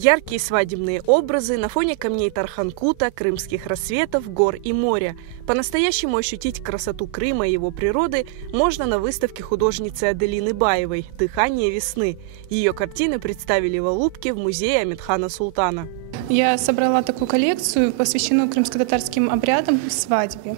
Яркие свадебные образы на фоне камней Тарханкута, крымских рассветов, гор и моря. По-настоящему ощутить красоту Крыма и его природы можно на выставке художницы Аделины Баевой «Дыхание весны». Ее картины представили в Алупке в музее Амедхана Султана. Я собрала такую коллекцию, посвященную крымско-татарским обрядам в свадьбе.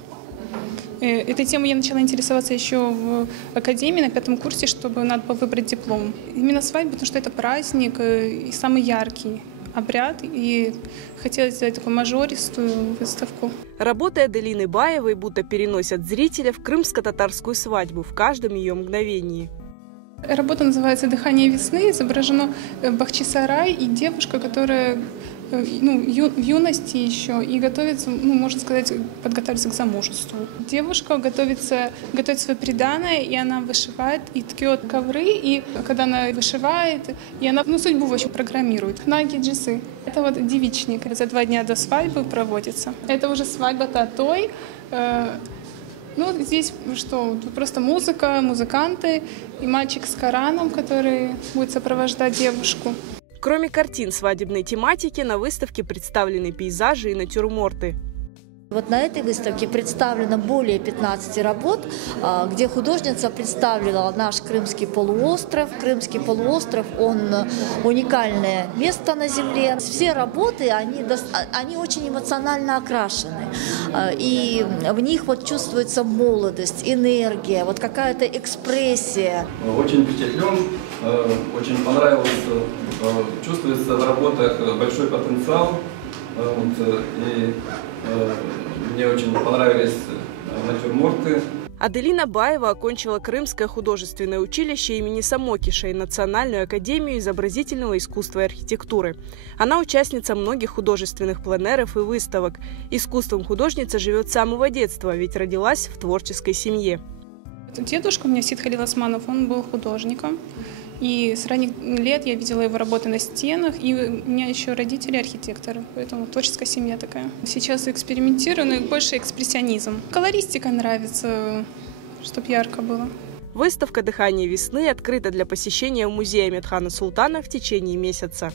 Этой темой я начала интересоваться еще в академии на 5-м курсе, чтобы надо было выбрать диплом. Именно свадьба, потому что это праздник и самый яркий обряд, и хотелось сделать такую мажористую выставку. Работы Аделины Баевой будто переносят зрителя в крымско-татарскую свадьбу в каждом ее мгновении. Работа называется «Дыхание весны». Изображено Бахчисарай и девушка, которая в юности еще и готовится, можно сказать, подготовиться к замужеству. Девушка готовит свое приданое, и она вышивает и ткет ковры, и когда она вышивает, и она судьбу в общем программирует. Наги джисы. Это вот девичник. За 2 дня до свадьбы проводится. Это уже свадьба татой. Здесь что? Тут просто музыка, музыканты и мальчик с Кораном, который будет сопровождать девушку. Кроме картин свадебной тематики, на выставке представлены пейзажи и натюрморты. Вот на этой выставке представлено более 15 работ, где художница представила наш Крымский полуостров. Крымский полуостров, он уникальное место на Земле. Все работы, они очень эмоционально окрашены. И в них вот чувствуется молодость, энергия, вот какая-то экспрессия. Очень впечатлен, очень понравилось, чувствуется в работах большой потенциал. Мне очень понравились натюрморты. Аделина Баева окончила Крымское художественное училище имени Самокиша и Национальную академию изобразительного искусства и архитектуры. Она участница многих художественных пленэров и выставок. Искусством художница живет с самого детства, ведь родилась в творческой семье. Дедушка у меня, Сид Халил Османов, он был художником. И с ранних лет я видела его работы на стенах, и у меня еще родители архитекторы, поэтому творческая семья такая. Сейчас экспериментирую, но больше экспрессионизм. Колористика нравится, чтобы ярко было. Выставка «Дыхание весны» открыта для посещения в музее Амедхана Султана в течение месяца.